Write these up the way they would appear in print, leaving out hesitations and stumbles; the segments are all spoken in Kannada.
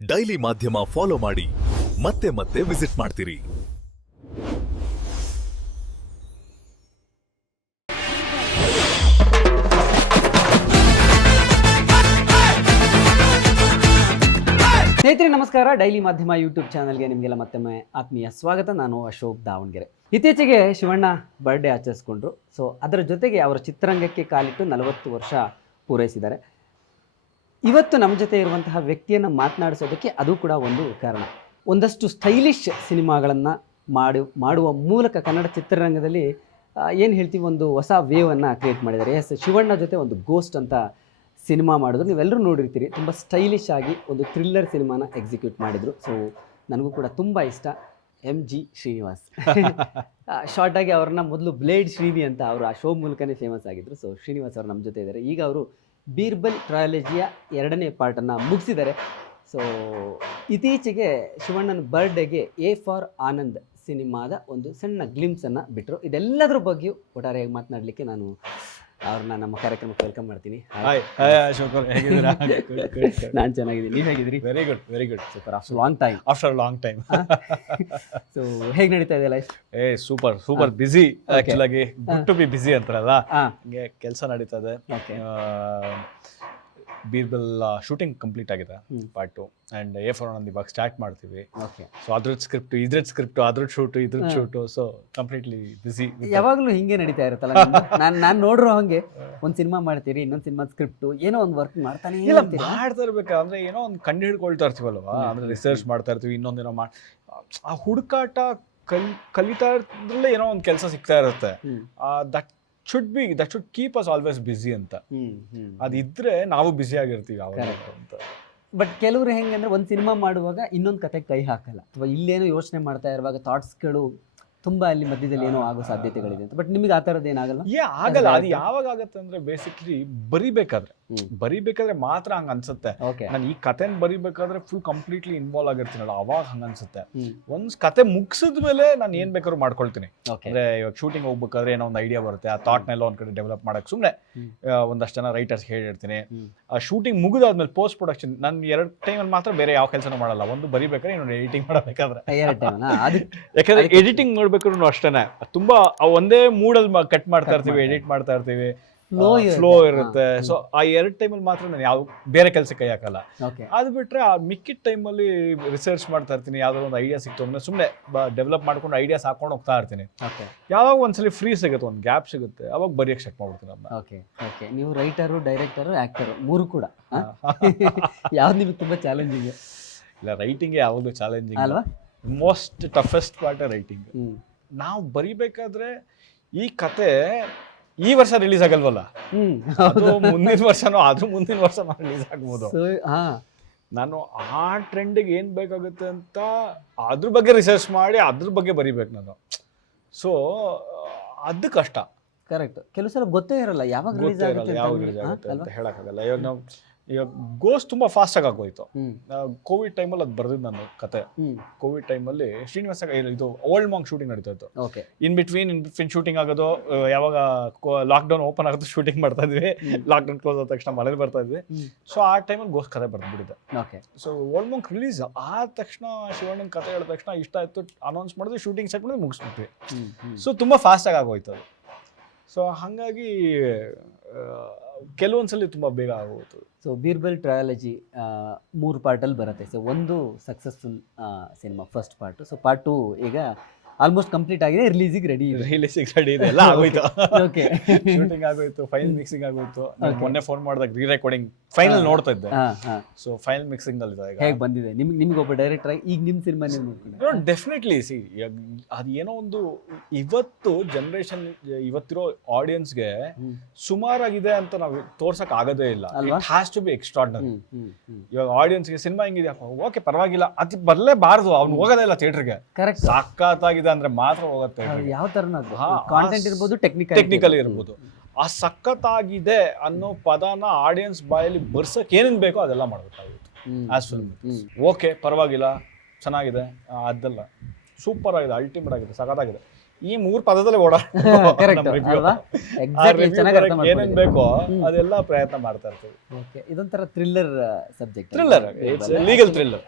ಡೈಲಿ ಮಾಧ್ಯಮ ಫಾಲೋ ಮಾಡಿ ಮತ್ತೆ ಮತ್ತೆ ವಿಸಿಟ್ ಮಾಡ್ತೀರಿ. ಸ್ನೇಹಿತರೆ ನಮಸ್ಕಾರ. ಡೈಲಿ ಮಾಧ್ಯಮ ಯೂಟ್ಯೂಬ್ ಚಾನಲ್ಗೆ ನಿಮಗೆಲ್ಲ ಮತ್ತೊಮ್ಮೆ ಆತ್ಮೀಯ ಸ್ವಾಗತ. ನಾನು ಅಶೋಕ್ ದಾವಣಗೆರೆ. ಇತ್ತೀಚೆಗೆ ಶಿವಣ್ಣ ಬರ್ಡೇ ಆಚರಿಸ್ಕೊಂಡ್ರು. ಸೊ ಅದರ ಜೊತೆಗೆ ಅವರ ಚಿತ್ರರಂಗಕ್ಕೆ ಕಾಲಿಟ್ಟು 40 ವರ್ಷ ಪೂರೈಸಿದ್ದಾರೆ. ಇವತ್ತು ನಮ್ಮ ಜೊತೆ ಇರುವಂತಹ ವ್ಯಕ್ತಿಯನ್ನು ಮಾತನಾಡಿಸೋದಕ್ಕೆ ಅದು ಕೂಡ ಒಂದು ಕಾರಣ. ಒಂದಷ್ಟು ಸ್ಟೈಲಿಶ್ ಸಿನಿಮಾಗಳನ್ನು ಮಾಡುವ ಮೂಲಕ ಕನ್ನಡ ಚಿತ್ರರಂಗದಲ್ಲಿ ಏನು ಹೇಳ್ತೀವಿ, ಒಂದು ಹೊಸ ವೇವನ್ನು ಕ್ರಿಯೇಟ್ ಮಾಡಿದ್ದಾರೆ. ಎಸ್, ಶಿವಣ್ಣ ಜೊತೆ ಒಂದು ಗೋಸ್ಟ್ ಅಂತ ಸಿನಿಮಾ ಮಾಡಿದ್ರು. ನೀವೆಲ್ಲರೂ ನೋಡಿರ್ತೀರಿ. ತುಂಬ ಸ್ಟೈಲಿಶ್ ಆಗಿ ಒಂದು ಥ್ರಿಲ್ಲರ್ ಸಿನಿಮಾನ ಎಕ್ಸಿಕ್ಯೂಟ್ ಮಾಡಿದರು. ಸೊ ನನಗೂ ಕೂಡ ತುಂಬ ಇಷ್ಟ. MG ಶ್ರೀನಿವಾಸ್. ಶಾರ್ಟಾಗಿ ಅವ್ರನ್ನ ಮೊದಲು ಬ್ಲೇಡ್ ಶ್ರೀನಿ ಅಂತ ಅವರು ಆ ಶೋ ಮೂಲಕನೇ ಫೇಮಸ್ ಆಗಿದ್ದರು. ಸೊ ಶ್ರೀನಿವಾಸ್ ಅವರು ನಮ್ಮ ಜೊತೆ ಇದ್ದಾರೆ. ಈಗ ಅವರು ಬೀರ್ಬಲ್ ಟ್ರಯಾಲಜಿಯ 2ನೇ ಪಾರ್ಟನ್ನು ಮುಗಿಸಿದ್ದಾರೆ. ಸೊ ಇತ್ತೀಚೆಗೆ ಶಿವಣ್ಣನ ಬರ್ಡೇಗೆ A ಫಾರ್ ಆನಂದ್ ಸಿನಿಮಾದ ಒಂದು ಸಣ್ಣ ಗ್ಲಿಮ್ಸನ್ನು ಬಿಟ್ಟರು. ಇದೆಲ್ಲದರ ಬಗ್ಗೆಯೂ ಒಟ್ಟಾರೆಯಾಗಿ ಮಾತನಾಡಲಿಕ್ಕೆ ನಾನು ಅವ್ರನ್ನ ನಮ್ಮ ಕಾರ್ಯಕ್ರಮಕ್ಕೆ ವೆಲ್ಕಮ್ ಮಾಡ್ತೀನಿ. ನಾನು ಚೆನ್ನಾಗಿದ್ದೀನಿ, ನೀವು ಹೇಗಿದ್ದೀರಿ? Very good super. After long time. So ಹೇಗೆ ನಡೀತಾ ಇದೆ ಲೈಫ್? Super busy. ಆಕ್ಚುಲಾಗಿ ಗುಡ್ ಟು ಬಿ ಬಿಸಿ ಅಂತಾರಲ್ಲ, ಹಂಗೆ ಕೆಲಸ ನಡೀತಾ ಇದೆ. ಬೀರ್ಬಲ್ ಶೂಟಿಂಗ್ ಕಂಪ್ಲೀಟ್ ಆಗಿದೆ part 2 and A for Anand ಇವಾಗ ಸ್ಟಾರ್ಟ್ ಮಾಡ್ತೀವಿ. ಸೊ ಅದ್ರದ್ದು ಸ್ಕ್ರಿಪ್ಟ್, ಇದ್ರದ್ದು ಸ್ಕ್ರಿಪ್ಟ್, ಅದ್ರದ್ದು ಶೂಟು, ಇದ್ರದ್ದು ಶೂಟು. ಸೊ ಕಂಪ್ಲೀಟ್ಲಿ ಬಿಸಿ. ಯಾವಾಗಲೂ ಹಿಂಗೆ ನಡೀತಾ ಇರುತ್ತಲ್ಲ. ನಾನು ನೋಡ್ರೋ ಹಂಗೆ ಒಂದು ಸಿನಿಮಾ ಮಾಡ್ತೀರಿ, ಇನ್ನೊಂದು ಸಿನಿಮಾ ಸ್ಕ್ರಿಪ್ಟು, ಏನೋ ಒಂದು ವರ್ಕ್ ಮಾಡ್ತಾನೆ ಮಾಡ್ತಾ ಇರ್ಬೇಕಂದ್ರೆ ಏನೋ ಒಂದು ಕಂಡು ಹಿಡ್ಕೊಳ್ತಾ ಇರ್ತೀವಲ್ವಾ, ಅಂದ್ರೆ ರಿಸರ್ಚ್ ಮಾಡ್ತಾ ಇರ್ತೀವಿ, ಇನ್ನೊಂದೇನೋ ಆ ಹುಡುಕಾಟ ಕಲಿತಾ ಇದ್ರಲ್ಲೇ ಏನೋ ಒಂದು ಕೆಲಸ ಸಿಗ್ತಾ ಇರುತ್ತೆ. That should keep us always busy ಅಂತ. ಅದಿದ್ರೆ ನಾವು ಬಿಸಿ ಆಗಿರ್ತೀವಿ ಅಂತ. ಬಟ್ ಕೆಲವರು ಹೆಂಗಂದ್ರೆ ಒಂದು ಸಿನಿಮಾ ಮಾಡುವಾಗ ಇನ್ನೊಂದು ಕತೆ ಕೈ ಹಾಕಲ್ಲ, ಅಥವಾ ಇಲ್ಲೇನೋ ಯೋಚನೆ ಮಾಡ್ತಾ ಇರುವಾಗ ಥಾಟ್ಸ್ಗಳು ತುಂಬ ಅಲ್ಲಿ ಮಧ್ಯದಲ್ಲಿ ಏನೋ ಆಗೋ ಸಾಧ್ಯತೆಗಳಿದೆ ಅಂತ. ಬಟ್ ನಿಮಗೆ ಆ ಥರದ್ದು ಏನಾಗಲ್ಲ? ಆಗಲ್ಲ. ಅದು ಯಾವಾಗ ಆಗತ್ತೆ ಅಂದ್ರೆ ಬೇಸಿಕ್ಲಿ ಬರಿಬೇಕಾದ್ರೆ ಮಾತ್ರ ಹಂಗ ಅನ್ಸುತ್ತೆ. ನಾನು ಈ ಕಥೆನ ಬರಿಬೇಕಾದ್ರೆ ಫುಲ್ ಕಂಪ್ಲೀಟ್ಲಿ ಇನ್ವಾಲ್ವ್ ಆಗಿರ್ತೀನಲ್ಲ, ಅವಾಗ ಹಂಗ ಅನ್ಸುತ್ತೆ. ಒಂದ್ ಕತೆ ಮುಗಿಸಿದ್ಮೇಲೆ ನಾನು ಏನ್ ಬೇಕಾದ್ರೂ ಮಾಡ್ಕೊಳ್ತೀನಿ. ಅಂದ್ರೆ ಇವಾಗ ಶೂಟಿಂಗ್ ಹೋಗ್ಬೇಕಾದ್ರೆ ಏನೋ ಒಂದು ಐಡಿಯಾ ಬರುತ್ತೆ, ಆ ಥಾಟ್ನೆಲ್ಲ ಒಂದ್ ಕಡೆ ಡೆವಲಪ್ ಮಾಡಕ್ ಸುಮ್ನೆ ಒಂದಷ್ಟು ಜನ ರೈಟರ್ಸ್ ಹೇಳಿರ್ತೀನಿ. ಆ ಶೂಟಿಂಗ್ ಮುಗಿದಾದ್ಮೇಲೆ ಪೋಸ್ಟ್ ಪ್ರೊಡಕ್ಷನ್ ನಾನು 2 ಟೈಮಲ್ಲಿ ಮಾತ್ರ ಬೇರೆ ಯಾವ ಕೆಲಸನೂ ಮಾಡಲ್ಲ. ಒಂದು ಬರಿಬೇಕಾದ್ರೆ ಇನ್ನೊಂದು ಎಡಿಟಿಂಗ್ ಮಾಡಬೇಕಾದ್ರೆ. ಯಾಕಂದ್ರೆ ಎಡಿಟಿಂಗ್ ನೋಡ್ಬೇಕಾದ್ರೂ ಅಷ್ಟೇನೆ ತುಂಬಾ ಒಂದೇ ಮೂಡಲ್ಲಿ ಕಟ್ ಮಾಡ್ತಾ ಇರ್ತೀವಿ, ಎಡಿಟ್ ಮಾಡ್ತಾ ಇರ್ತೀವಿ, ಫ್ಲೋ ಇರುತ್ತೆ. ಸೊ ಆ 2 ಟೈಮಲ್ಲಿ ಮಾತ್ರ ನಾನು ಯಾವ ಬೇರೆ ಕೆಲಸಕ್ಕೆ ಕೈ ಹಾಕಲ್ಲ. ಅದು ಬಿಟ್ರೆ ಆ ಮಿಕ್ಕಿದ ಟೈಮಲ್ಲಿ ರಿಸರ್ಚ್ ಮಾಡ್ತಾ ಇರ್ತೀನಿ. ಯಾವ್ದೋ ಒಂದು ಐಡಿಯಾ ಸಿಕ್ತು ಅಂದ್ರೆ ಸುಮ್ಮನೆ ಡೆವಲಪ್ ಮಾಡ್ಕೊಂಡು ಐಡಿಯಾಸ್ ಹಾಕೊಂಡು ಹೋಗ್ತಾ ಇರ್ತೀನಿ. ಯಾವಾಗ ಒಂದ್ಸಲಿ ಫ್ರೀ ಸಿಗುತ್ತೆ, ಒಂದು ಗ್ಯಾಪ್ ಸಿಗುತ್ತೆ, ಅವಾಗ ಬರೆಯಕ್ಕೆ ಸ್ಟಾರ್ಟ್ ಮಾಡ್ಬಿಡ್ತೀನಿ ಅದನ್ನ. ನೀವು ರೈಟರು, ಡೈರೆಕ್ಟರು, ಆಕ್ಟರು 3 ಕೂಡ. ಯಾವ್ದು ನಿಮಗೆ ತುಂಬಾ ಚಾಲೆಂಜಿಂಗ್? ಇಲ್ಲ, ರೈಟಿಂಗ್ ಯಾವಾಗಲೂ ಚಾಲೆಂಜಿಂಗ್ ಅಲ್ವಾ. Most toughest part writing. ನಾವು ಬರಿಬೇಕಾದ್ರೆ ಈ ಕತೆ ಈ ವರ್ಷ ರಿಲೀಸ್ ಆಗಲ್ವಲ್ಲ, ಮುಂದಿನ ವರ್ಷನೋ ರಿಲೀಸ್ ಆಗ್ಬೋದು. ನಾನು ಆ ಟ್ರೆಂಡಿಗೆ ಏನ್ ಬೇಕಾಗುತ್ತೆ ಅಂತ ಅದ್ರ ಬಗ್ಗೆ ರಿಸರ್ಚ್ ಮಾಡಿ ಅದ್ರ ಬಗ್ಗೆ ಬರಿಬೇಕು ನಾನು. ಸೊ ಅದು ಕಷ್ಟ. ಕರೆಕ್ಟ್. ಕೆಲವು ಸಲ ಗೊತ್ತೇ ಇರಲ್ಲ ಯಾವಾಗ ರಿಲೀಸ್ ಆಗುತ್ತೆ ಅಂತ ಹೇಳಕ್ಕಾಗಲ್ಲ. ಇವಾಗ ಗೋಸ್ ತುಂಬಾ ಫಾಸ್ಟ್ ಆಗಿ ಆಗೋಯ್ತು. ಕೋವಿಡ್ ಟೈಮಲ್ಲಿ ಅದು ಬರ್ದಿದ್ದು ನಾನು ಕತೆ. ಕೋವಿಡ್ ಟೈಮಲ್ಲಿ ಶ್ರೀನಿವಾಸ ಇದು ಓಲ್ಡ್ ಮಾಂಗ್ ಶೂಟಿಂಗ್ ನಡೀತಾ ಇತ್ತು. ಇನ್ ಬಿಟ್ವೀನ್ ಶೂಟಿಂಗ್ ಆಗೋದು, ಯಾವಾಗ ಲಾಕ್ಡೌನ್ ಓಪನ್ ಆಗೋದು ಶೂಟಿಂಗ್ ಮಾಡ್ತಾ ಇದ್ವಿ, ಲಾಕ್ಡೌನ್ ಕ್ಲೋಸ್ ಆದ ತಕ್ಷಣ ಮನೇಲಿ ಬರ್ತಾ ಇದ್ವಿ. ಸೊ ಆ ಟೈಮಲ್ಲಿ ಗೋಸ್ ಕತೆ ಬರ್ದ್ಬಿಟ್ಟಿದೆ. ಸೊ ಓಲ್ಡ್ ಮಾಂಗ್ ರಿಲೀಸ್ ಆದ ತಕ್ಷಣ ಶಿವಣ್ಣನ ಕತೆ ಹೇಳಿದ ತಕ್ಷಣ ಇಷ್ಟ ಆಯ್ತು, ಅನೌನ್ಸ್ ಮಾಡಿದ್ವಿ, ಶೂಟಿಂಗ್ ಸೆಟ್ ಮಾಡಿದ್ವಿ, ಮುಗಿಸ್ಬಿಟ್ವಿ. ಸೊ ತುಂಬಾ ಫಾಸ್ಟ್ ಆಗಿ ಆಗೋಯ್ತು ಅದು. ಸೊ ಹಾಗಾಗಿ ಕೆಲವೊಂದ್ಸಲಿ ತುಂಬಾ ಬೇಗ ಆಗೋಯ್ತು. ಸೊ ಬೀರ್ಬಲ್ ಟ್ರಯಾಲಜಿ 3 ಪಾರ್ಟಲ್ಲಿ ಬರುತ್ತೆ. ಸೊ ಒಂದು successful cinema first part. So part 2 ಈಗ ಆಲ್ಮೋಸ್ಟ್ ಕಂಪ್ಲೀಟ್ ಆಗಿದೆ, ರಿಲೀಸಿಗೆ ರೆಡಿ ಇದೆ, ಎಲ್ಲ ಆಗೋಯ್ತು. ಶೂಟಿಂಗ್ ಆಗೋಯ್ತು, ಫೈನಲ್ ಮಿಕ್ಸಿಂಗ್ ಆಗೋಯ್ತು. ಮೊನ್ನೆ ಫೋನ್ ಮಾಡಿದಾಗ ರೀ ರೆಕಾರ್ಡಿಂಗ್ ಫೈನಲ್ ನೋಡ್ತಾ ಇದ್ದೆ. ಸೊ ಫೈನಲ್ ಮಿಕ್ಸಿಂಗ್ ನಲ್ಲಿ ಹೇಗೆ ಬಂದಿದೆ ನಿಮ್ಗೆ ಒಬ್ಬ ಡೈರೆಕ್ಟರ್ ಆಗಿ ಈಗ ನಿಮ್ಮ ಸಿನಿಮಾ ಡೆಫಿನೆಟ್ಲಿ ಸಿ ಅದು ಏನೋ ಒಂದು ಇವತ್ತು ಜನರೇಷನ್, ಇವತ್ತಿರೋ ಆಡಿಯನ್ಸ್ಗೆ ಸುಮಾರಾಗಿದೆ ಅಂತ ನಾವು ತೋರ್ಸಕ್ ಆಗೋದೇ ಇಲ್ಲ. It has to be extraordinary. ಇವಾಗ ಆಡಿಯನ್ಸ್ಗೆ ಸಿನಿಮಾ ಹೆಂಗಿದೆಯಪ್ಪ, ಓಕೆ ಪರವಾಗಿಲ್ಲ, ಅದು ಬರ್ಲೇಬಾರ್ದು, ಅವ್ನು ಹೋಗೋದೇ ಇಲ್ಲ ಥಿಯೇಟರ್ಗೆ. ಸಖತ್ತಾಗಿದೆ ಅಂದ್ರೆ ಮಾತ್ರ ಹೋಗುತ್ತೆ. ಯಾವ ತರ ಕಾಂಟೆಂಟ್ ಇರ್ಬೋದು, ಟೆಕ್ನಿಕಲ್ ಇರ್ಬೋದು. ಆ ಸಖತ್ತಾಗಿದೆ ಅನ್ನೋ ಪದನ ಆಡಿಯನ್ಸ್ ಬಾಯಲ್ಲಿ ಬರ್ಸಕ್ ಏನೇನ್ ಬೇಕೋ ಅದೆಲ್ಲ ಮಾಡ್ಬೇಕಾಗಿತ್ತು. ಆಸ್ ಫಿಲ್ಮ್ ಓಕೆ ಪರವಾಗಿಲ್ಲ, ಚೆನ್ನಾಗಿದೆ, ಅದೆಲ್ಲ ಸೂಪರ್ ಆಗಿದೆ, ಅಲ್ಟಿಮೇಟ್ ಆಗಿದೆ, ಸಖತ್ತಾಗಿದೆ. ಈ 3 ಪದದಲ್ಲೇ ಓಡಾಡ ಕರೆಕ್ಟ್ ಅಲ್ವಾ? ಎಕ್ಸಾಕ್ಟ್ಲಿ, ಚೆನ್ನಾಗಿ ಅರ್ಥ ಏನೇನ್ ಮಾಡ್ಕೊಂಡಿದ್ದೀರಿ. ಬೇಕೋ ಅದೆಲ್ಲ ಪ್ರಯತ್ನ ಮಾಡ್ತಾ ಇರ್ತೀವಿ. ಓಕೆ, ಇದೊಂಥರ thriller subject. Thriller, it's legal thriller.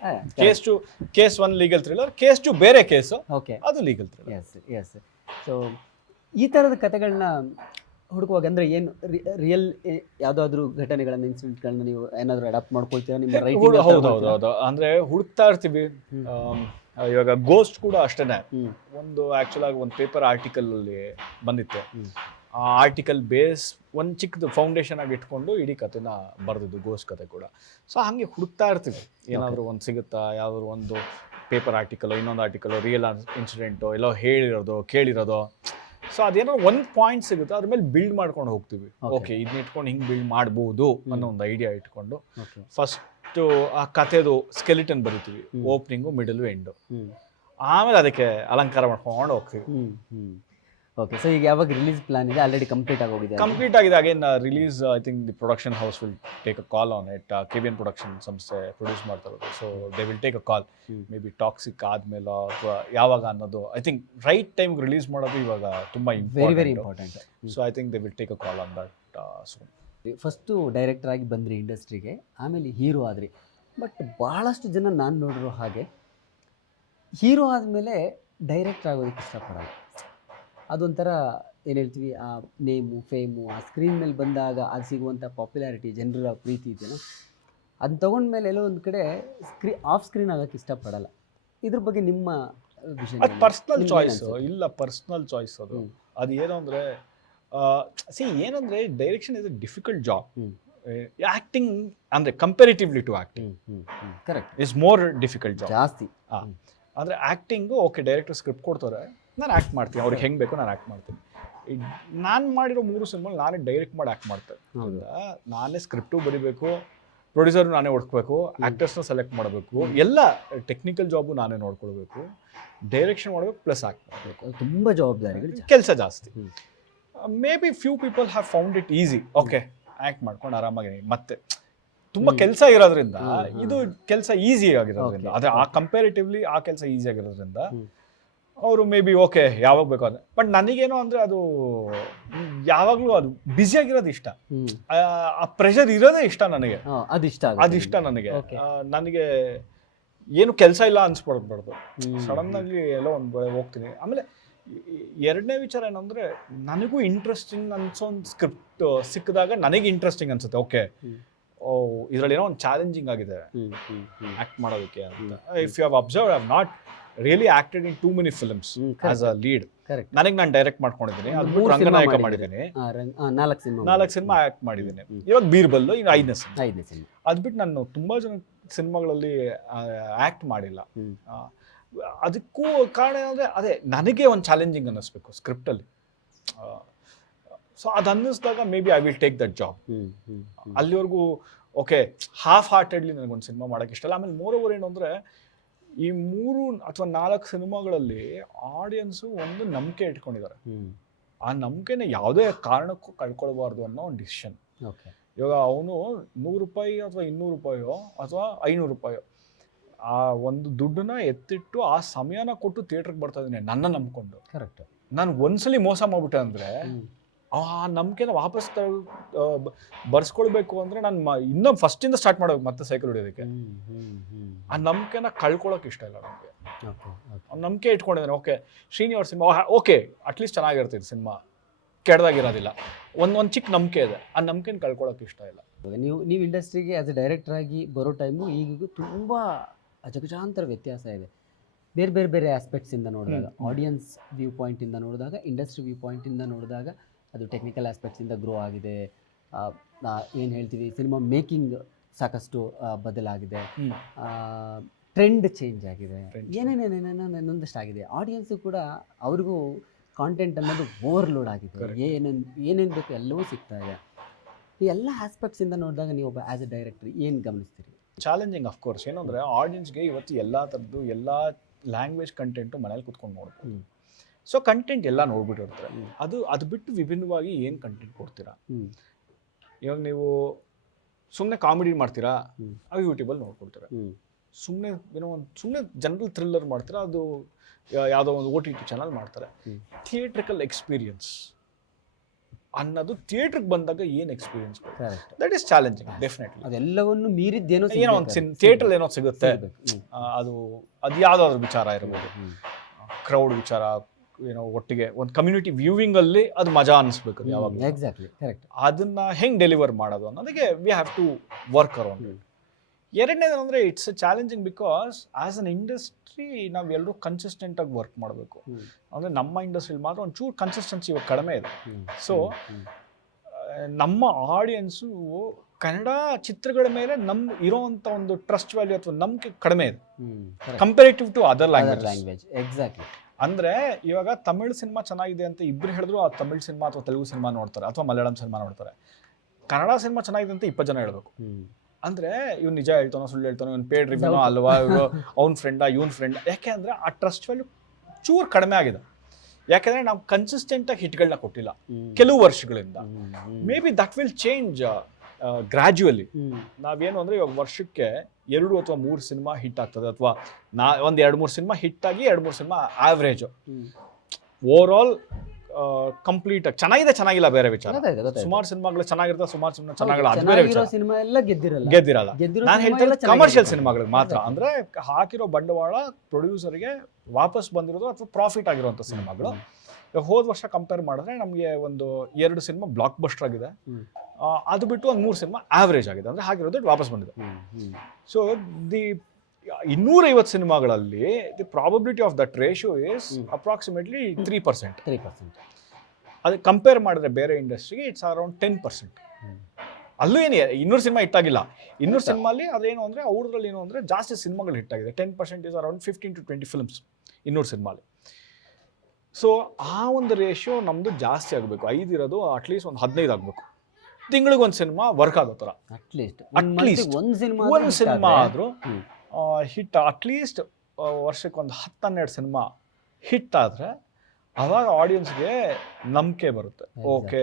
Case 1 legal thriller, case 2 ಬೇರೆ ಕೇಸು, ಓಕೆ, ಅದು legal thriller. Yes yes. So ಈ ಥರದ ಕಥೆಗಳನ್ನ ಹುಡುಕುವಾಗ ಅಂದರೆ ಏನು ರಿಯಲ್ ಯಾವುದಾದ್ರೂ ಘಟನೆಗಳನ್ನ, ಇನ್ಸಿಡೆಂಟ್ಗಳನ್ನ ನೀವು ಏನಾದರೂ ಅಡಾಪ್ಟ್ ಮಾಡ್ಕೊಳ್ತೀರಾ ನಿಮ್ಮ ರೈಟಿಂಗ್? ಹೌದು, ಅಂದ್ರೆ ಹುಡುಕ್ತಾ ಇರ್ತೀವಿ. ಇವಾಗ ಗೋಸ್ಟ್ ಕೂಡ ಅಷ್ಟೇನೆ. ಒಂದು ಆಕ್ಚುಲ್ ಆಗಿ ಒಂದು ಪೇಪರ್ ಆರ್ಟಿಕಲ್ ಅಲ್ಲಿ ಬಂದಿತ್ತು. ಆ ಆರ್ಟಿಕಲ್ ಬೇಸ್ ಒಂದು ಚಿಕ್ಕದು ಫೌಂಡೇಶನ್ ಆಗಿ ಇಟ್ಕೊಂಡು ಇಡೀ ಕಥೆನ ಬರೆದಿದ್ದು ಗೋಸ್ಟ್ ಕತೆ ಕೂಡ. ಸೊ ಹಂಗೆ ಹುಡುಕ್ತಾ ಇರ್ತೀವಿ, ಏನಾದರೂ ಒಂದು ಸಿಗುತ್ತಾ, ಯಾವ್ದಾದ್ರು ಒಂದು ಪೇಪರ್ ಆರ್ಟಿಕಲ್, ಇನ್ನೊಂದು ಆರ್ಟಿಕಲ್, ರಿಯಲ್ ಇನ್ಸಿಡೆಂಟು, ಎಲ್ಲೋ ಹೇಳಿರೋದು ಕೇಳಿರೋದು. ಸೊ ಅದೇನೋ ಒಂದು ಪಾಯಿಂಟ್ ಸಿಗುತ್ತೆ, ಅದ್ರ ಮೇಲೆ ಬಿಲ್ಡ್ ಮಾಡ್ಕೊಂಡು ಹೋಗ್ತೀವಿ. ಓಕೆ, ಇದನ್ನ ಇಟ್ಕೊಂಡು ಹಿಂಗೆ ಬಿಲ್ಡ್ ಮಾಡ್ಬೋದು ಅನ್ನೋ ಒಂದು ಐಡಿಯಾ ಇಟ್ಕೊಂಡು ಫಸ್ಟ್ ಆ ಕಥೆದು ಸ್ಕೆಲಿಟನ್ ಬರಿತೀವಿ, ಓಪನಿಂಗು, ಮಿಡಲು, ಎಂಡು. ಆಮೇಲೆ ಅದಕ್ಕೆ ಅಲಂಕಾರ ಮಾಡ್ಕೊಂಡು ಹೋಗ್ತೀವಿ. ಓಕೆ, ಸೊ ಈಗ ಯಾವಾಗ ರಿಲೀಸ್ ಪ್ಲಾನ್ ಇದೆ? ಆಲ್ರೆಡಿ ಕಂಪ್ಲೀಟ್ ಆಗೋಗಿದೆ? ಕಂಪ್ಲೀಟ್ ಆಗಿದೆ. Again release I think the production house will take a call on it. KBN production ಸಂಸ್ಥೆ ಪ್ರೊಡ್ಯೂಸ್ ಮಾಡ್ತಾ ಇರೋದು. So they will take a call, may be toxic ಆದ್ಮೇಲೆ ಅಥವಾ ಯಾವಾಗ ಅನ್ನೋದು. I think right time release ಮಾಡೋದು ಇವಾಗ ತುಂಬಾ very important. So I think they will take a call on that soon. First director ಆಗಿ ಬಂದ್ರಿ ಇಂಡಸ್ಟ್ರಿಗೆ, ಆಮೇಲೆ ಹೀರೋ ಆದ್ರಿ. ಬಟ್ ಭಾಳಷ್ಟು ಜನ ನಾನು ನೋಡಿರೋ ಹಾಗೆ ಹೀರೋ ಆದಮೇಲೆ ಡೈರೆಕ್ಟರ್ ಆಗೋದಕ್ಕೆ ಇಷ್ಟಪಡಲ್ಲ. ಅದೊಂಥರ ಏನು ಹೇಳ್ತೀವಿ, ಆ ನೇಮು, ಫೇಮು, ಆ ಸ್ಕ್ರೀನ್ ಮೇಲೆ ಬಂದಾಗ ಅದು ಸಿಗುವಂಥ ಪಾಪ್ಯುಲಾರಿಟಿ, ಜನರ ಪ್ರೀತಿ ಇದೆಯೋ ಅದನ್ನ ತೊಗೊಂಡ್ಮೇಲೆ ಎಲ್ಲೋ ಒಂದು ಕಡೆ ಆಫ್ ಸ್ಕ್ರೀನ್ ಆಗೋಕ್ಕೆ ಇಷ್ಟಪಡಲ್ಲ. ಇದ್ರ ಬಗ್ಗೆ ನಿಮ್ಮ ವಿಷಯ? ಅದು ಪರ್ಸ್ನಲ್ ಚಾಯ್ಸ್ ಇಲ್ಲ, ಪರ್ಸ್ನಲ್ ಚಾಯ್ಸ್ ಅದು. ಅದು ಏನು ಅಂದರೆ ಏನಂದರೆ direction is a difficult job. Acting ಅಂದರೆ comparatively to acting correct is more difficult job ಜಾಸ್ತಿ. ಅಂದರೆ ಆ್ಯಕ್ಟಿಂಗು ಓಕೆ, ಡೈರೆಕ್ಟರ್ ಸ್ಕ್ರಿಪ್ಟ್ ಕೊಡ್ತಾರೆ, ನಾನು ಆ್ಯಕ್ಟ್ ಮಾಡ್ತೀನಿ, ಅವ್ರಿಗೆ ಹೆಂಗೆ ಬೇಕೋ ನಾನು ಆ್ಯಕ್ಟ್ ಮಾಡ್ತೀನಿ. ಈಗ ನಾನು ಮಾಡಿರೋ 3 ಸಿನಿಮಾ ನಾನೇ ಡೈರೆಕ್ಟ್ ಮಾಡಿ ಆ್ಯಕ್ಟ್ ಮಾಡ್ತೇನೆ. ನಾನೇ ಸ್ಕ್ರಿಪ್ಟು ಬರೀಬೇಕು, ಪ್ರೊಡ್ಯೂಸರು ನಾನೇ ಹುಡ್ಕಬೇಕು, ಆ್ಯಕ್ಟರ್ಸ್ನ ಸೆಲೆಕ್ಟ್ ಮಾಡಬೇಕು, ಎಲ್ಲ ಟೆಕ್ನಿಕಲ್ ಜಾಬು ನಾನೇ ನೋಡ್ಕೊಳ್ಬೇಕು, ಡೈರೆಕ್ಷನ್ ಮಾಡಬೇಕು, ಪ್ಲಸ್ ಆ್ಯಕ್ಟ್ ಮಾಡಬೇಕು. ತುಂಬ ಜವಾಬ್ದಾರಿಗಳು, ಕೆಲಸ ಜಾಸ್ತಿ. May be few people have found it easy. Okay, act ಮಾಡ್ಕೊಂಡು ಆರಾಮಾಗಿ, ಮತ್ತೆ ತುಂಬ ಕೆಲಸ ಇರೋದ್ರಿಂದ ಇದು ಕೆಲಸ ಈಸಿ ಆಗಿರೋದ್ರಿಂದ, ಅದೇ ಆ ಕಂಪೇರಿಟಿವ್ಲಿ ಆ ಕೆಲಸ ಈಸಿ ಆಗಿರೋದ್ರಿಂದ ಅವರು ಮೇ ಬಿ ಓಕೆ ಯಾವಾಗ ಬೇಕೋ ಅದು. ಬಟ್ ನನಗೇನೋ ಅಂದರೆ ಅದು ಯಾವಾಗಲೂ ಅದು ಬ್ಯುಸಿಯಾಗಿರೋದು ಇಷ್ಟ, ಆ ಪ್ರೆಷರ್ ಇರೋದೇ ಇಷ್ಟ ನನಗೆ. ಅದಿಷ್ಟ ನನಗೆ. ನನಗೆ ಏನು ಕೆಲಸ ಇಲ್ಲ ಅನ್ಸ್ಬಿಡ್ಬಾರ್ದು. ಸಡನ್ನಾಗಿ ಎಲ್ಲೋ ಒಂದು ಹೋಗ್ತೀನಿ. ಆಮೇಲೆ ಎರಡನೇ ವಿಚಾರ ಏನಂದರೆ, ನನಗೂ ಇಂಟ್ರೆಸ್ಟಿಂಗ್ ಅನ್ಸೋ ಒಂದು ಸ್ಕ್ರಿಪ್ಟ್ ಸಿಕ್ಕಿದಾಗ ನನಗೆ ಇಂಟ್ರೆಸ್ಟಿಂಗ್ ಅನ್ಸುತ್ತೆ. ಓಕೆ, ಇದರಲ್ಲಿ ಏನೋ ಒಂದು ಚಾಲೆಂಜಿಂಗ್ ಆಗಿದೆ ಆ್ಯಕ್ಟ್ ಮಾಡೋದಕ್ಕೆ ಅಂತ. If you have observe, I have not really acted in too many films as a lead. ನನಗೆ ನಾನು ಡೈರೆಕ್ಟ್ ಮಾಡ್ಕೊಂಡಿದ್ದೀನಿ, ಅದು ರಂಗನಾಯಕ ಮಾಡಿದ್ದೀನಿ, 4 ಸಿನಿಮಾ ಆ್ಯಕ್ಟ್ ಮಾಡಿದ್ದೀನಿ. ಇವಾಗ ಬೀರ್ಬಲ್ಲು, ಇನ್ನು 5ನೇ ಸಿನಿಮಾ. ಅದು ಬಿಟ್ಟು ನಾನು ತುಂಬ ಜನ ಸಿನಿಮಾಗಳಲ್ಲಿ ಆ್ಯಕ್ಟ್ ಮಾಡಿಲ್ಲ. ಅದಕ್ಕೂ ಕಾರಣ ಏನಂದರೆ ಅದೇ ನನಗೆ ಒಂದು ಚಾಲೆಂಜಿಂಗ್ ಅನ್ನಿಸ್ಬೇಕು ಸ್ಕ್ರಿಪ್ಟಲ್ಲಿ. ಸೊ ಅದು ಅನ್ನಿಸ್ದಾಗ maybe I will take that job. ಅಲ್ಲಿವರೆಗೂ ಓಕೆ, ಹಾಫ್ ಹಾರ್ಟೆಡ್ಲಿ ನನಗೊಂದು ಸಿನಿಮಾ ಮಾಡೋಕ್ಕೆ ಇಷ್ಟ ಇಲ್ಲ. ಆಮೇಲೆ ಮೋರೋವರ್ ಏನು ಅಂದರೆ, ಈ 3 ಅಥವಾ 4 ಸಿನಿಮಾಗಳಲ್ಲಿ ಆಡಿಯನ್ಸು ಒಂದು ನಂಬಿಕೆ ಇಟ್ಕೊಂಡಿದ್ದಾರೆ. ಆ ನಂಬಿಕೆನ ಯಾವುದೇ ಕಾರಣಕ್ಕೂ ಕಳ್ಕೊಳ್ಬಾರ್ದು ಅನ್ನೋ ಒಂದು ಡಿಸಿಷನ್. ಇವಾಗ ಅವನು ₹100 ಅಥವಾ ₹200 ಅಥವಾ ₹500 ಆ ಒಂದು ದುಡ್ಡನ್ನ ಎತ್ತಿಟ್ಟು ಆ ಸಮಯನ ಕೊಟ್ಟು ಥಿಯೇಟ್ರಿಗೆ ಬರ್ತಾ ಇದ್ದೀನಿ ನನ್ನ ನಂಬ್ಕೊಂಡು. ಕರೆಕ್ಟ್. ನಾನು ಒಂದ್ಸಲಿ ಮೋಸ ಮಾಡ್ಬಿಟ್ಟೆ ಅಂದರೆ ಆ ನಂಬಿಕೆನ ವಾಪಸ್ ಬರ್ಸ್ಕೊಳ್ಬೇಕು ಅಂದರೆ ನಾನು ಇನ್ನೂ ಫಸ್ಟಿಂದ ಸ್ಟಾರ್ಟ್ ಮಾಡಬೇಕು ಮತ್ತೆ ಸೈಕಲ್ ಹೊಡಿಯೋದಕ್ಕೆ. ಆ ನಂಬಿಕೆನ ಕಳ್ಕೊಳ್ಳೋಕೆ ಇಷ್ಟ ಇಲ್ಲ ನನಗೆ. ನಂಬಿಕೆ ಇಟ್ಕೊಂಡಿದ್ದೇನೆ. ಓಕೆ, ಶ್ರೀನಿ ಅವ್ರ ಸಿನಿಮಾ ಓಕೆ, ಅಟ್ಲೀಸ್ಟ್ ಚೆನ್ನಾಗಿರ್ತಿದೆ ಸಿನಿಮಾ, ಕೆಡ್ದಾಗಿರೋದಿಲ್ಲ, ಒಂದು ಚಿಕ್ಕ ನಂಬಿಕೆ ಇದೆ. ಆ ನಂಬಿಕೆನ ಕಳ್ಕೊಳ್ಳೋಕೆ ಇಷ್ಟ ಇಲ್ಲ. ನೀವು ಇಂಡಸ್ಟ್ರಿಗೆ ಆಸ್ ಎ ಡೈರೆಕ್ಟರ್ ಆಗಿ ಬರೋ ಟೈಮು ಈಗಿಗೂ ತುಂಬ ಅಜಗಜಾಂತರ ವ್ಯತ್ಯಾಸ ಇದೆ. ಬೇರೆ ಆಸ್ಪೆಕ್ಟ್ಸಿಂದ ನೋಡಿದಾಗ, ಆಡಿಯನ್ಸ್ ವ್ಯೂ ಪಾಯಿಂಟಿಂದ ನೋಡಿದಾಗ, ಇಂಡಸ್ಟ್ರಿ ವ್ಯೂ ಪಾಯಿಂಟಿಂದ ನೋಡಿದಾಗ ಅದು ಟೆಕ್ನಿಕಲ್ ಆಸ್ಪೆಕ್ಟ್ಸಿಂದ ಗ್ರೋ ಆಗಿದೆ. ಏನು ಹೇಳ್ತೀವಿ, ಸಿನಿಮಾ ಮೇಕಿಂಗ್ ಸಾಕಷ್ಟು ಬದಲಾಗಿದೆ, ಟ್ರೆಂಡ್ ಚೇಂಜ್ ಆಗಿದೆ, ಏನೇನೇನೇನೊಂದಷ್ಟು ಆಗಿದೆ. ಆಡಿಯನ್ಸು ಕೂಡ ಅವ್ರಿಗೂ ಕಾಂಟೆಂಟ್ ಅನ್ನೋದು ಓವರ್ಲೋಡ್ ಆಗಿದೆ. ಏನೇನು ಬೇಕು ಎಲ್ಲವೂ ಸಿಗ್ತಾ ಇದೆ. ಈ ಎಲ್ಲ ಆಸ್ಪೆಕ್ಟ್ಸಿಂದ ನೋಡಿದಾಗ ನೀವು ಒಬ್ಬ ಆ್ಯಸ್ ಎ ಡೈರೆಕ್ಟರ್ ಏನು ಗಮನಿಸ್ತೀರಿ? Challenging of course. ಏನಂದರೆ ಆಡಿಯನ್ಸ್ಗೆ ಇವತ್ತು ಎಲ್ಲ ಥರದ್ದು ಎಲ್ಲ ಲ್ಯಾಂಗ್ವೇಜ್ ಕಂಟೆಂಟು ಮನೇಲಿ ಕುತ್ಕೊಂಡು ನೋಡ್ಬೋದು. ಸೊ ಕಂಟೆಂಟ್ ಎಲ್ಲ ನೋಡ್ಬಿಟ್ಟಿರ್ತಾರೆ. ಅದು ಬಿಟ್ಟು ವಿಭಿನ್ನವಾಗಿ ಏನು ಕಂಟೆಂಟ್ ಕೊಡ್ತೀರಾ? ಇವಾಗ ನೀವು ಸುಮ್ಮನೆ ಕಾಮಿಡಿ ಮಾಡ್ತೀರಾ, ಅದು ಯೂಟ್ಯೂಬಲ್ಲಿ ನೋಡ್ಕೊಡ್ತೀರಾ. ಸುಮ್ಮನೆ ಏನೋ ಒಂದು ಸುಮ್ಮನೆ ಜನರಲ್ ಥ್ರಿಲ್ಲರ್ ಮಾಡ್ತಾರೆ, ಅದು ಯಾವುದೋ ಒಂದು OTT ಚಾನಲ್ ಮಾಡ್ತಾರೆ. ಥಿಯೇಟ್ರಿಕಲ್ ಎಕ್ಸ್ಪೀರಿಯನ್ಸ್ ಅನ್ನೋದು ಥಿಯೇಟ್ರಿಗೆ ಬಂದಾಗ ಏನು experience, that is challenging definitely. ಅದೆಲ್ಲವನ್ನು ಮೀರಿದ್ದೇನೋ ಏನೋ ಒಂದು ಥಿಯೇಟ್ರಲ್ಲಿ ಏನೋ ಸಿಗುತ್ತೆ, ಅದು ಯಾವುದಾದ್ರೂ ವಿಚಾರ ಇರ್ಬೋದು, ಕ್ರೌಡ್ ವಿಚಾರ, ಏನೋ ಒಟ್ಟಿಗೆ ಒಂದು ಕಮ್ಯುನಿಟಿ ವ್ಯೂವಿಂಗ್ ಅಲ್ಲಿ ಅದು ಮಜಾ ಅನಿಸ್ಬೇಕು ಯಾವಾಗಲೂ. Exactly correct. ಅದನ್ನ ಹೆಂಗ್ ಡೆಲಿವರ್ ಮಾಡೋದು ಅನ್ನೋದಕ್ಕೆ we have to work around it. ಎರಡನೇದಂದ್ರೆ it's challenging because as an industry ನಾವು ಎಲ್ಲರೂ ಕನ್ಸಿಸ್ಟೆಂಟ್ ಆಗಿ ವರ್ಕ್ ಮಾಡಬೇಕು. ಅಂದ್ರೆ ನಮ್ಮ ಇಂಡಸ್ಟ್ರಿಲಿ ಮಾತ್ರ ಒಂಚೂರು ಕನ್ಸಿಸ್ಟೆನ್ಸಿ ಇವಾಗ ಕಡಿಮೆ ಇದೆ. ಸೊ ನಮ್ಮ ಆಡಿಯನ್ಸು ಕನ್ನಡ ಚಿತ್ರಗಳ ಮೇಲೆ ಇರೋಂಥ ಒಂದು ಟ್ರಸ್ಟ್ ವ್ಯಾಲ್ಯೂ ಅಥವಾ ನಂಬಿಕೆ ಕಡಿಮೆ ಇದೆ comparative to other language. Exactly. ಅಂದ್ರೆ ಇವಾಗ ತಮಿಳ್ ಸಿನಿಮಾ ಚೆನ್ನಾಗಿದೆ ಅಂತ ಇಬ್ರು ಹೇಳಿದ್ರು ಆ ತಮಿಳ್ ಸಿನಿಮಾ ಅಥವಾ ತೆಲುಗು ಸಿನಿಮಾ ನೋಡ್ತಾರೆ ಅಥವಾ ಮಲಯಾಳಂ ಸಿನಿಮಾ ನೋಡ್ತಾರೆ. ಕನ್ನಡ ಸಿನಿಮಾ ಚೆನ್ನಾಗಿದೆ ಅಂತ 20 ಜನ ಹೇಳ್ಬೇಕು. ಅಂದ್ರೆ ಇವ್ನು ನಿಜ ಹೇಳ್ತಾನೋ ಸುಳ್ಳು ಹೇಳ್ತಾನೋ, ಇವ್ನು ಪೇಡ್ ರಿವ್ಯೂನೋ ಅಲ್ವಾ, ಇವರು ಅವ್ನ ಫ್ರೆಂಡಾ ಇವ್ನ ಫ್ರೆಂಡ್, ಯಾಕೆ ಅಂದ್ರೆ ಆ ಟ್ರಸ್ಟ್ ವ್ಯಾಲ್ಯೂ ಚೂರು ಕಡಿಮೆ ಆಗಿದೆ. ಯಾಕಂದ್ರೆ ನಾವು ಕನ್ಸಿಸ್ಟೆಂಟ್ ಆಗಿ ಹಿಟ್ಗಳನ್ನ ಕೊಟ್ಟಿಲ್ಲ ಕೆಲವು ವರ್ಷಗಳಿಂದ. May be that will change gradually. ನಾವೇನು ಅಂದ್ರೆ ಇವಾಗ ವರ್ಷಕ್ಕೆ 2 ಅಥವಾ 3 ಸಿನಿಮಾ ಹಿಟ್ ಆಗ್ತದೆ, ಅಥವಾ ಒಂದ್ 2-3 ಸಿನಿಮಾ ಹಿಟ್ ಆಗಿ 2-3 cinema average. Over all complete ಆಗಿ ಚೆನ್ನಾಗಿಲ್ಲ ಬೇರೆ ವಿಚಾರ. ಸುಮಾರು ಸಿನಿಮಾಗಳು ಚೆನ್ನಾಗಿರ್ತದೆ, ಸುಮಾರು ಸಿನಿಮಾ ಚೆನ್ನಾಗಿಲ್ಲ, ಅದು ಬೇರೆ ವಿಚಾರ. ಸಿನಿಮಾ ಎಲ್ಲ ಗೆದ್ದಿರಲ್ಲ. ನಾನು ಹೇಳ್ತೀನಿ ಕಮರ್ಷಿಯಲ್ ಸಿನಿಮಾಗಳಿಗೆ ಮಾತ್ರ, ಅಂದ್ರೆ ಹಾಕಿರೋ ಬಂಡವಾಳ ಪ್ರೊಡ್ಯೂಸರ್ಗೆ ವಾಪಸ್ ಬಂದಿರೋದು ಅಥವಾ ಪ್ರಾಫಿಟ್ ಆಗಿರುವಂತ ಸಿನಿಮಾಗಳು. ಇವಾಗ ಹೋದ ವರ್ಷ ಕಂಪೇರ್ ಮಾಡಿದ್ರೆ ನಮಗೆ ಒಂದು 2 ಸಿನಿಮಾ ಬ್ಲಾಕ್ ಬಸ್ಟರ್ ಆಗಿದೆ, ಅದು ಬಿಟ್ಟು ಒಂದು 3 ಸಿನಿಮಾ ಆವ್ರೇಜ್ ಆಗಿದೆ, ಅಂದ್ರೆ ಹಾಗಿರೋದು ವಾಪಸ್ ಬಂದಿದೆ. ಸೊ ದಿ 250 ಸಿನಿಮಾಗಳಲ್ಲಿ the probability of that ratio is approximately 3%. ಅದು ಕಂಪೇರ್ ಮಾಡಿದ್ರೆ ಬೇರೆ ಇಂಡಸ್ಟ್ರಿಗೆ ಇಟ್ಸ್ ಅರೌಂಡ್ 10%. ಅಲ್ಲೂ ಏನು 200 ಸಿನಿಮಾ ಹಿಟ್ಟಾಗಿಲ್ಲ. 200 ಸಿನಿಮಾಲಿ ಅದೇನು ಅಂದರೆ ಅವ್ರದ್ರಲ್ಲಿ ಏನು ಅಂದರೆ ಜಾಸ್ತಿ ಸಿನಿಮಾಗಳು ಹಿಟ್ಟಾಗಿದೆ. 10% ಇಸ್ ಅರೌಂಡ್ 15 to 20 ಫಿಲ್ಮ್ಸ್ 200 ಸಿನಿಮಾಲಿ. ಸೊ ಆ ಒಂದು ರೇಷಿಯೋ ನಮ್ಮದು ಜಾಸ್ತಿ ಆಗಬೇಕು. 5 ಇರೋದು ಅಟ್ಲೀಸ್ಟ್ ಒಂದು 15 ಆಗಬೇಕು. ತಿಂಗಳಿಗೆ ಒಂದು ಸಿನಿಮಾ ವರ್ಕ್ ಆಗೋ ಥರ, ಅಟ್ಲೀಸ್ಟ್ ಒಂದು ಸಿನಿಮಾ ಆದರೂ ಹಿಟ್, ಅಟ್ಲೀಸ್ಟ್ ವರ್ಷಕ್ಕೆ ಒಂದು 10-12 ಸಿನಿಮಾ ಹಿಟ್ ಆದರೆ ಅವಾಗ ಆಡಿಯನ್ಸ್ಗೆ ನಂಬಿಕೆ ಬರುತ್ತೆ. ಓಕೆ,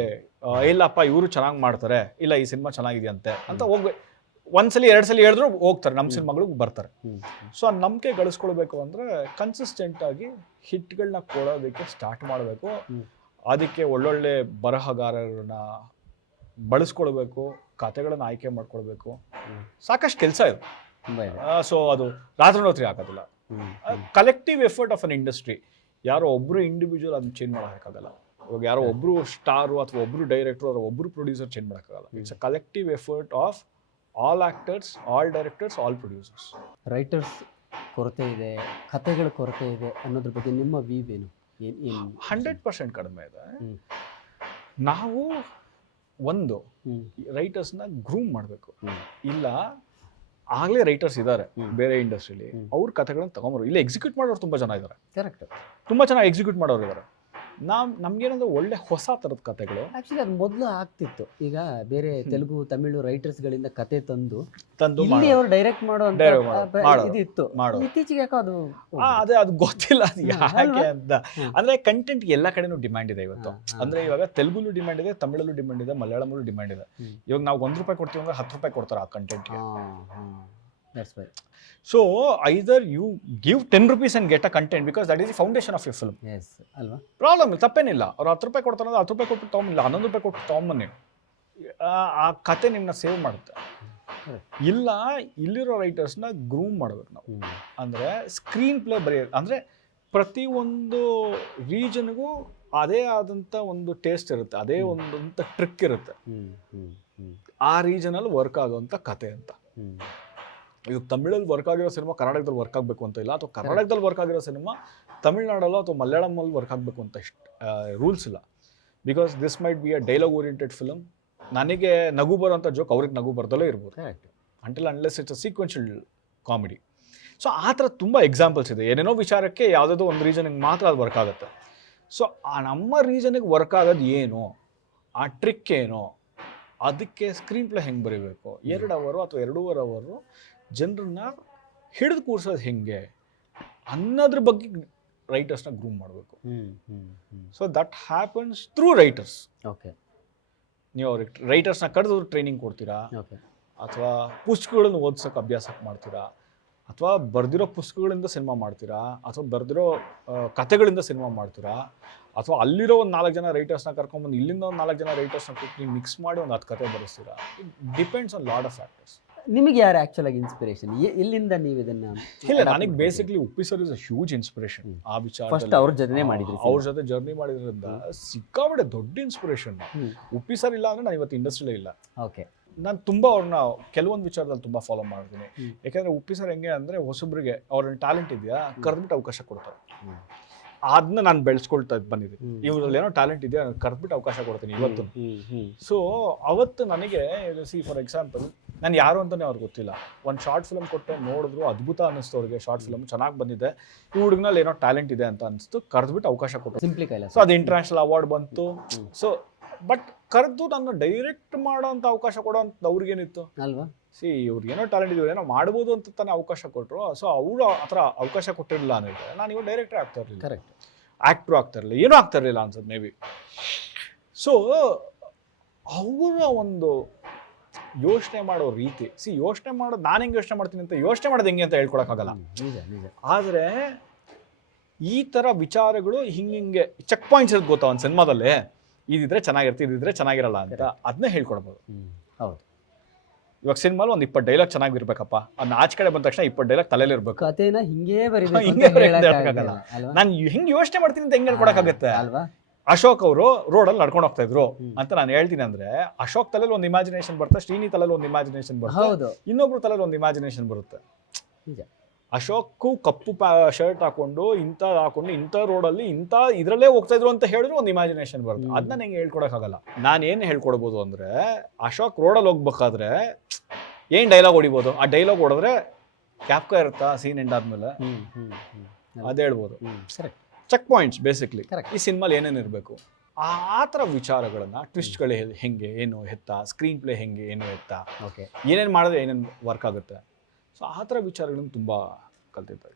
ಇಲ್ಲಪ್ಪ ಇವರು ಚೆನ್ನಾಗಿ ಮಾಡ್ತಾರೆ, ಇಲ್ಲ ಈ ಸಿನಿಮಾ ಚೆನ್ನಾಗಿದೆಯಂತೆ ಅಂತ ಹೋಗ್ಬೇಕು. 1 ಸಲ 2 ಸಲ ಹೇಳಿದ್ರು ಹೋಗ್ತಾರೆ, ನಮ್ಮ ಸಿನಿಮಾಗಳಿಗೆ ಬರ್ತಾರೆ. ಸೊ ಆ ನಂಬಿಕೆ ಗಳಿಸ್ಕೊಳ್ಬೇಕು ಅಂದರೆ ಕನ್ಸಿಸ್ಟೆಂಟ್ ಆಗಿ ಹಿಟ್ಗಳನ್ನ ಕೊಡೋದಕ್ಕೆ ಸ್ಟಾರ್ಟ್ ಮಾಡಬೇಕು. ಅದಕ್ಕೆ ಒಳ್ಳೊಳ್ಳೆ ಬರಹಗಾರರನ್ನ ಬಳಸ್ಕೊಳ್ಬೇಕು, ಕಥೆಗಳನ್ನ ಆಯ್ಕೆ ಮಾಡ್ಕೊಳ್ಬೇಕು. ಸಾಕಷ್ಟು ಕೆಲಸ ಇದೆ. ಸೊ ಅದು ರಾತ್ರಿ ಆಗೋದಿಲ್ಲ. Collective effort of an industry. ಯಾರೋ ಒಬ್ರು ಇಂಡಿವಿಜುವಲ್ ಅದನ್ನ ಚೇಂಜ್ ಮಾಡೋಕ್ಕಾಗಲ್ಲ. ಇವಾಗ ಯಾರೋ ಒಬ್ರು ಸ್ಟಾರು ಅಥವಾ ಒಬ್ರು ಡೈರೆಕ್ಟರ್ ಅಥವಾ ಒಬ್ರು ಪ್ರೊಡ್ಯೂಸರ್ ಚೇಂಜ್ ಮಾಡೋಕ್ಕಾಗಲ್ಲ. It's a collective effort of all actors, all directors, all producers. Writers ಕೊರತೆ ಇದೆ, ಕಥೆಗಳ ಕೊರತೆ ಇದೆ ಅನ್ನೋದ್ರ ಬಗ್ಗೆ ನಿಮ್ಮ ವ್ಯೂ ಏನು? 100% ಕಡಿಮೆ ಇದೆ. ನಾವು ಒಂದು ರೈಟರ್ಸ್ನ ಗ್ರೂಮ್ ಮಾಡಬೇಕು. ಇಲ್ಲ ಆಗ್ಲೇ ರೈಟರ್ಸ್ ಇದ್ದಾರೆ ಬೇರೆ ಇಂಡಸ್ಟ್ರಿಲಿ, ಅವ್ರ ಕಥೆಗಳನ್ನ ತಗೊಂಬರು. ಇಲ್ಲಿ ಎಕ್ಸಿಕ್ಯೂಟ್ ಮಾಡೋರು ತುಂಬಾ ಜನ ಇದ್ದಾರೆ, ಕರೆಕ್ಟ್, ತುಂಬಾ ಚೆನ್ನಾಗಿ ಎಕ್ಸಿಕ್ಯೂಟ್ ಮಾಡೋರು ಇದ್ದಾರೆ. ನಮ್ಗೇನಂದ್ರೆ ಒಳ್ಳೆ ಹೊಸ ಥರದ ಕಥೆಗಳು. ಆಕ್ಚುಲಿ ಅದು ಮೊದಲು ಆಗ್ತಿತ್ತು. ಈಗ ಬೇರೆ ತೆಲುಗು ತಮಿಳು ರೈಟರ್ಸ್ಗಳಿಂದ ಕತೆ ತಂದು ಇಲ್ಲಿ ಅವರು ಡೈರೆಕ್ಟ್ ಮಾಡೋ ಇದಿತ್ತು. ಇತ್ತೀಚೆಗೆ ಯಾಕೋ ಅದು ಗೊತ್ತಿಲ್ಲ ಅದು ಯಾಕೆ ಅಂತ. ಅಂದ್ರೆ ಕಂಟೆಂಟ್ ಎಲ್ಲ ಕಡೆನೂ ಡಿಮ್ಯಾಂಡ್ ಇದೆ ಇವತ್ತು. ಅಂದ್ರೆ ಇವಾಗ ತೆಲುಗುಲು ಡಿಮ್ಯಾಂಡ್ ಇದೆ, ತಮಿಳಲ್ಲೂ ಡಿಮ್ಯಾಂಡ್ ಇದೆ, ಮಲಯಾಳಮಲ್ಲೂ ಡಿಮ್ಯಾಂಡ್ ಇದೆ. ಇವಾಗ ನಾವು ₹1 ಕೊಡ್ತೀವಿ ಅಂದ್ರೆ ₹10 ಕೊಡ್ತಾರೆ ಆ ಕಂಟೆಂಟ್ಗೆ. So either you give ₹10 and get a content because that is the foundation of your film. Yes, alva. Problem ತಪ್ಪೇನಿಲ್ಲ. ಅವ್ರು ₹10 ಕೊಡ್ತಾರೆ ಅಂದ್ರೆ ₹10 ಕೊಟ್ಟು ತಗೊಂಬಿಲ್ಲ, ₹11 ಕೊಟ್ಟು ತಗೊಂಬನ್ನಿ. ಆ ಕತೆ ನಿಮ್ಮನ್ನ ಸೇವ್ ಮಾಡುತ್ತೆ. ಇಲ್ಲ ಇಲ್ಲಿರೋ ರೈಟರ್ಸ್ನ ಗ್ರೂಮ್ ಮಾಡಬೇಕು ನಾವು. ಅಂದರೆ ಸ್ಕ್ರೀನ್ ಪ್ಲೇ ಬರೆಯೋದು, ಅಂದರೆ ಪ್ರತಿಯೊಂದು ರೀಜನ್ಗೂ ಅದೇ ಆದಂಥ ಒಂದು ಟೇಸ್ಟ್ ಇರುತ್ತೆ, ಅದೇ ಒಂದಂಥ ಟ್ರಿಕ್ ಇರುತ್ತೆ. ಆ ರೀಜನಲ್ಲಿ ವರ್ಕ್ ಆಗೋವಂಥ ಕತೆ ಅಂತ. ಇವಾಗ ತಮಿಳಲ್ಲಿ ವರ್ಕ್ ಆಗಿರೋ ಸಿನಿಮಾ ಕರ್ನಾಟಕದಲ್ಲಿ ವರ್ಕ್ ಆಗಬೇಕು ಅಂತ ಇಲ್ಲ, ಅಥವಾ ಕರ್ನಾಟಕದಲ್ಲಿ ವರ್ಕ್ ಆಗಿರೋ ಸಿನಿಮಾ ತಮಿಳ್ನಾಡಲ್ಲೋ ಅಥವಾ ಮಲಯಾಳಮಲ್ಲಿ ವರ್ಕ್ ಆಗಬೇಕು ಅಂತ ರೂಲ್ಸ್ ಇಲ್ಲ. Because this might be a dialogue oriented film. ನನಗೆ ನಗು ಬರೋಂಥ ಜೋಕ್ ಅವ್ರಿಗೆ ನಗು ಬರ್ದಲ್ಲೇ ಇರ್ಬೋದು, until unless it's a sequential comedy. So ಆ ಥರ ತುಂಬ ಎಕ್ಸಾಂಪಲ್ಸ್ ಇದೆ. ಏನೇನೋ ವಿಚಾರಕ್ಕೆ ಯಾವುದಾದ್ರು ಒಂದು ರೀಸನ್ಗೆ ಮಾತ್ರ ಅದು ವರ್ಕ್ ಆಗುತ್ತೆ. ಸೊ ನಮ್ಮ ರೀಸನ್ಗೆ ವರ್ಕ್ ಆಗೋದು ಏನು, ಆ ಟ್ರಿಕ್ ಏನು, ಅದಕ್ಕೆ ಸ್ಕ್ರೀನ್ ಪ್ಲೇ ಹೆಂಗೆ ಬರೀಬೇಕು, 2 ಅವರು ಅಥವಾ 2.5 ಅವರು ಜನರನ್ನ ಹಿಡಿದು ಕೂರ್ಸೋದು ಹೆಂಗೆ ಅನ್ನೋದ್ರ ಬಗ್ಗೆ ರೈಟರ್ಸ್ನ ಗ್ರೂಮ್ ಮಾಡಬೇಕು. So that happens through writers. Okay, ನೀವು ಅವ್ರಿಗೆ ರೈಟರ್ಸ್ನ ಕರೆದು ಟ್ರೈನಿಂಗ್ ಕೊಡ್ತೀರಾ, ಅಥವಾ ಪುಸ್ತಕಗಳನ್ನು ಓದ್ಸೋಕೆ ಅಭ್ಯಾಸ ಮಾಡ್ತೀರಾ, ಅಥವಾ ಬರ್ದಿರೋ ಪುಸ್ತಕಗಳಿಂದ ಸಿನಿಮಾ ಮಾಡ್ತೀರಾ, ಅಥವಾ ಬರ್ದಿರೋ ಕಥೆಗಳಿಂದ ಸಿನಿಮಾ ಮಾಡ್ತೀರಾ, ಅಥವಾ ಅಲ್ಲಿರೋ ಒಂದು 4 ಜನ ರೈಟರ್ಸ್ನ ಕರ್ಕೊಂಬಂದು ಇಲ್ಲಿಂದ ಒಂದು 4 ಜನ ರೈಟರ್ಸ್ನ ಕೂತು ನೀವು ಮಿಕ್ಸ್ ಮಾಡಿ ಒಂದು 10 ಕಥೆ ಬರೆಸ್ತೀರಾ. It depends on lot of factors. ನಿಮಗೆ ಯಾರು ಆ್ಯಕ್ಚುಲ್ ಆಗಿ ಇನ್ಸ್ಪಿರೇಷನ್? ಎಲ್ಲಿಂದ ನೀವು ಇದನ್ನು? ಇಲ್ಲ, ನನಗೆ basically Uppi sir is a huge inspiration. ಆ ವಿಚಾರ ಫಸ್ಟ್ ಅವ್ರ ಜೊತೆ ಮಾಡಿದ್ರಿ, ಅವ್ರ ಜೊತೆ ಜರ್ನಿ ಮಾಡಿದ್ರಿಂದ ಸಿಕ್ಕಾಬಡೆ ದೊಡ್ಡ ಇನ್ಸ್ಪಿರೇಷನ್. ಉಪ್ಪಿ ಸರ್ ಇಲ್ಲ ಅಂದ್ರೆ ನಾನು ಇವತ್ತು ಇಂಡಸ್ಟ್ರಿಲೇ ಇಲ್ಲ. ಓಕೆ. ನಾನು ತುಂಬಾ ಅವ್ರನ್ನ ಕೆಲವೊಂದು ವಿಚಾರದಲ್ಲಿ ತುಂಬಾ ಫಾಲೋ ಮಾಡ್ತೀನಿ. ಯಾಕಂದ್ರೆ ಉಪ್ಪಿ ಸರ್ ಹೆಂಗೆ ಅಂದ್ರೆ ಹೊಸಬ್ರಿಗೆ ಅವ್ರ ಟ್ಯಾಲೆಂಟ್ ಇದೆಯಾ ಕರೆದ್ಬಿಟ್ಟು ಅವಕಾಶ ಕೊಡ್ತಾರೆ. ಅದನ್ನ ನಾನು ಬೆಳೆಸ್ಕೊಳ್ತಾ ಬಂದಿದ್ದೀನಿ. ಇವ್ರಲ್ಲಿ ಏನೋ ಟ್ಯಾಲೆಂಟ್ ಇದೆಯಾ ಕರೆದ್ಬಿಟ್ಟು ಅವಕಾಶ ಕೊಡ್ತೀನಿ ಇವತ್ತು. ಸೊ ಅವತ್ತು ನನಗೆ ಸಿ ಫಾರ್ ಎಕ್ಸಾಂಪಲ್ ನಾನು ಯಾರು ಅಂತಾನೆ ಅವ್ರಿಗೆ ಗೊತ್ತಿಲ್ಲ. ಒಂದು ಶಾರ್ಟ್ ಫಿಲ್ಮ್ ಕೊಟ್ಟೆ, ನೋಡಿದ್ರು ಅದ್ಭುತ ಅನ್ನಿಸ್ತು ಅವ್ರಿಗೆ, ಶಾರ್ಟ್ ಫಿಲ್ಮ್ ಚೆನ್ನಾಗಿ ಬಂದಿದೆ, ಈ ಹುಡುಗನಲ್ಲಿ ಏನೋ ಟ್ಯಾಲೆಂಟ್ ಇದೆ ಅಂತ ಅನಿಸ್ತು, ಕರೆದ್ಬಿಟ್ಟು ಅವಕಾಶ ಕೊಟ್ಟರು. ಸಿಂಪ್ಲಿ ಕೈಲ. ಸೊ ಅದು ಇಂಟರ್ನ್ಯಾಷನಲ್ ಅವಾರ್ಡ್ ಬಂತು. ಸೊ ಬಟ್ ಕರೆದು ನನ್ನ ಡೈರೆಕ್ಟ್ ಮಾಡೋ ಅಂತ ಅವಕಾಶ ಕೊಡೋ ಅಂತ ಅವ್ರಿಗೇನಿತ್ತು ಅಲ್ವಾ? ಸಿ ಇವ್ರಿಗೆ ಏನೋ ಟ್ಯಾಲೆಂಟ್ ಇದೆಯೋ ಏನೋ ಮಾಡ್ಬೋದು ಅಂತ ತಾನೇ ಅವಕಾಶ ಕೊಟ್ಟರು. ಸೊ ಅವರು ಆ ಥರ ಅವಕಾಶ ಕೊಟ್ಟಿರಲಿಲ್ಲ ಅನ್ನಿದ್ರೆ ನಾನು ಇವಾಗ ಡೈರೆಕ್ಟರ್ ಆಗ್ತಾ ಇರಲಿಲ್ಲ, ಕರೆಕ್ಟ್, ಆ್ಯಕ್ಟ್ರು ಆಗ್ತಾ ಇರಲಿಲ್ಲ, ಏನೂ ಆಗ್ತಾ ಇರಲಿಲ್ಲ ಅನ್ಸುತ್ತೆ ಮೇ ಬಿ. ಸೊ ಅವರ ಒಂದು ಯೋಚನೆ ಮಾಡೋ ರೀತಿ, ಯೋಚನೆ ಮಾಡೋದು ನಾನು ಹೆಂಗೆ ಯೋಚನೆ ಮಾಡ್ತೀನಿ ಅಂತ ಯೋಚನೆ ಮಾಡೋದು ಹೆಂಗೆ ಅಂತ ಹೇಳ್ಕೊಳಕ್ಕಾಗಲ್ಲ. ಆದರೆ ಈ ಥರ ವಿಚಾರಗಳು ಹಿಂಗೆ ಚೆಕ್ ಪಾಯಿಂಟ್ಸ್ ಇರೋದು ಗೊತ್ತಾ ಒಂದು ಸಿನಿಮಾದಲ್ಲಿ, ಇದಿದ್ರೆ ಚೆನ್ನಾಗಿರುತ್ತೆ, ಇದಿದ್ರೆ ಚೆನ್ನಾಗಿರಲ್ಲ ಅಂತ ಅದನ್ನೇ ಹೇಳ್ಕೊಡ್ಬೋದು. ಹೌದು. ಇವಾಗ ಸಿನಿಮಾಲ್ ಒಂದು 20 ಡೈಲಾಗ್ ಚೆನ್ನಾಗಿರ್ಬೇಕಪ್ಪ, ಅದನ್ನ ಆಚೆ ಕಡೆ ಬಂದ ತಕ್ಷಣ 20 ಡೈಲಾಗ್ ತಲೆಯಲ್ಲಿ ಇರ್ಬೇಕು. ಕಥೆನ ಹಿಂಗೇ ಹೇಳಕ್ಕಾಗಲ್ಲ. ನಾನು ಹೆಂಗೆ ಯೋಚನೆ ಮಾಡ್ತೀನಿ ಅಂತ ಹೆಂಗೆ ಹೇಳ್ಕೊಡಕ್ಕಾಗತ್ತೆ ಅಲ್ವಾ? ಅಶೋಕ್ ಅವರು ರೋಡಲ್ಲಿ ನಡ್ಕೊಂಡು ಹೋಗ್ತಾ ಇದ್ರು ಅಂತ ನಾನು ಹೇಳ್ತೀನಿ ಅಂದ್ರೆ, ಅಶೋಕ್ ತಲೆಯಲ್ಲಿ ಒಂದು ಇಮ್ಯಾಜಿನೇಷನ್ ಬರುತ್ತೆ, ಶ್ರೀನಿ ತಲೆಯಲ್ಲಿ ಒಂದು ಇಮ್ಯಾಜಿನೇಷನ್ ಬರುತ್ತೆ, ಇನ್ನೊಬ್ರು ತಲೆಯಲ್ಲಿ ಒಂದು ಇಮ್ಯಾಜಿನೇಷನ್ ಬರುತ್ತೆ. ಅಶೋಕ್ ಕಪ್ಪು ಶರ್ಟ್ ಹಾಕೊಂಡು ಇಂಥ ರೋಡಲ್ಲಿ ಇಂಥ ಇದ್ರಲ್ಲೇ ಹೋಗ್ತಾ ಇದ್ರು ಅಂತ ಹೇಳಿದ್ರು ಒಂದು ಇಮ್ಯಾಜಿನೇಷನ್ ಬರುತ್ತೆ. ಅದನ್ನ ಹೆಂಗೆ ಹೇಳ್ಕೊಡಕ್ಕಾಗಲ್ಲ. ನಾನು ಏನು ಹೇಳ್ಕೊಡ್ಬೋದು ಅಂದ್ರೆ, ಅಶೋಕ್ ರೋಡಲ್ಲಿ ಹೋಗ್ಬೇಕಾದ್ರೆ ಏನ್ ಡೈಲಾಗ್ ಹೊಡಿಬೋದು, ಆ ಡೈಲಾಗ್ ಹೊಡೆದ್ರೆ ಕ್ಯಾಪ್ಕ ಇರುತ್ತಾ ಸೀನ್ ಎಂಡ್ ಆದ್ಮೇಲೆ ಅದೇ ಹೇಳ್ಬೋದು. ಚೆಕ್ ಪಾಯಿಂಟ್ಸ್ ಬೇಸಿಕ್ಲಿ ಈ ಸಿನಿಮಾಲಿ ಏನೇನು ಇರಬೇಕು, ಆ ಥರ ವಿಚಾರಗಳನ್ನ, ಟ್ವಿಸ್ಟ್ಗಳು ಹೆಂಗೆ ಏನು ಎತ್ತ, ಸ್ಕ್ರೀನ್ ಪ್ಲೇ ಹೆಂಗೆ ಏನು ಎತ್ತ, ಏನೇನು ಮಾಡಿದ್ರೆ ಏನೇನು ವರ್ಕ್ ಆಗುತ್ತೆ. ಸೊ ಆ ಥರ ವಿಚಾರಗಳನ್ನು ತುಂಬ ಕಲ್ತಿದ್ದಾರೆ.